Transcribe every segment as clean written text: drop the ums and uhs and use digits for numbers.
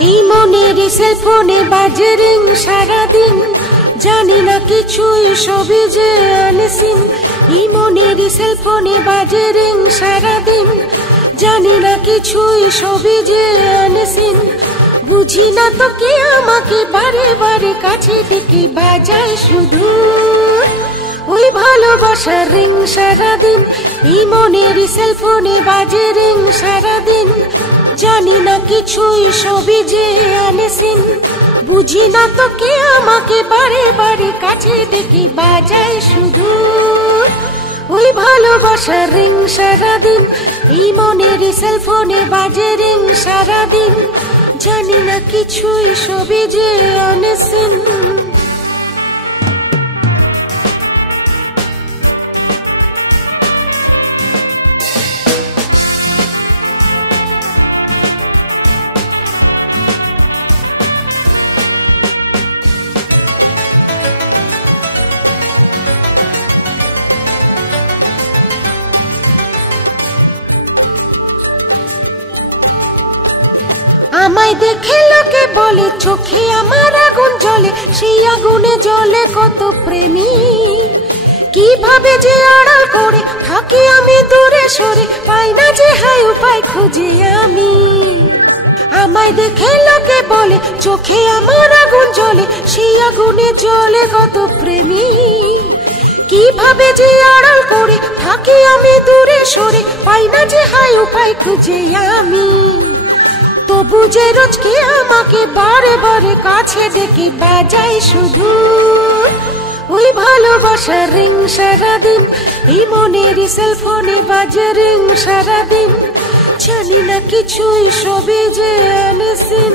এই মনের সেলফোনে বাজে রিং সারাদিন, জানি না কিছুই সবই যে আনসিন। এই মনের সেলফোনে বাজে রিং সারাদিন, জানি না কিছুই সবই যে আনসিন। বুঝি না তো কে আমাকে বারে বারে কাছে ডেকে বাজায় শুধু ওই ভালোবাসার রিং সারাদিন। এই মনের সেলফোনে বাজে রিং সারাদিন, জানি না কিছুই সবই যে আনসিন। বুঝি না তো কে আমাকে বারে বারে কাছে ডেকে বাজায় শুধু ওই ভালোবাসার রিং সারাদিন। এই মনের সেলফোনে বাজে রিং সারাদিন, জানি না কিছুই সবই যে আনসিন। আমায় দেখে লোকে বলে চোখে আমার আগুন জ্বলে, সেই আগুনে জ্বলে কত প্রেমী। কিভাবে যে আড়াল করে থাকি আমি দূরে সরে, পাই না যে হাই উপায় খুঁজে আমি। আমায় দেখে লোকে বলে চোখে আমার আগুন জ্বলে, সেই আগুনে জ্বলে কত প্রেমী। কিভাবে যে আড়াল করে থাকি আমি দূরে সরে, পাই না যে হাই উপায় খুঁজে আমি। তবু যে রোজকে আমাকে বারে বারে কাছে ডেকে বাজায় শুধু ওই ভালোবাসার রিং সারাদিন। এই মনের সেলফোনে বাজে রিং সারাদিন, জানি না কিছুই সবই যে আনসিন।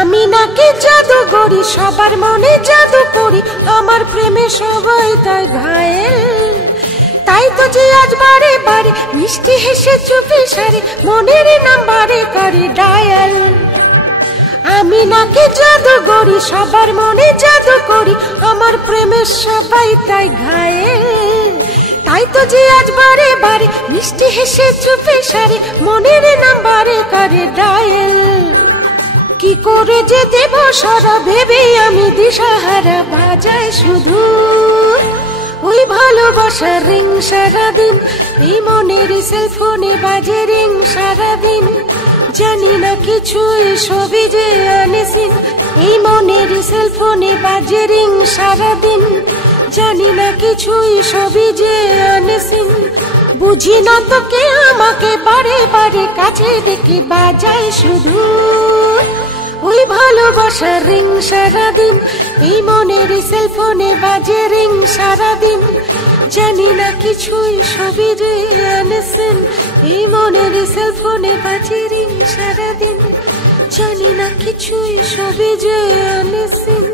আমি নাকি জাদু করি, সবার মনে জাদু করি, আমার প্রেমে সবাই তাই ঘায়েল। তাই তো যে আজ বারে বারে মিষ্টি হেসে চুপি সারে মনের নাম্বারে করি ডায়াল। আমি নাকি জাদু করি, সবার মনে জাদু করি, আমার প্রেমে সবাই তাই ঘায়েল। তাই তো যে আজ বারে বারে মিষ্টি হেসে চুপি সারে মনের নাম্বারে করে ডায়াল। কি করে যে দেব সারা ভেবে আমি দিশাহারা, বাজায় শুধু ওই ভালোবাসার রিং সারাদিন। এই মনের সেলফোনে বাজে রিং সারাদিন, জানি না কিছুই সবই যে আনসিন। এই মনের সেলফোনে বাজে রিং সারাদিন, জানি না কিছুই সবই যে আনসিন। বুঝি না তো কে আমাকে বারে বারে কাছে ডেকে বাজায় শুধু ওই ভালোবাসার রিং সারাদিন। এই মনের সেলফোনে বাজে রিং সারাদিন, জানি না কিছুই সবই যে আনসিন। এই মনের সেলফোনে বাজে রিং সারাদিন, জানি না কিছুই সবই যে আনসিন।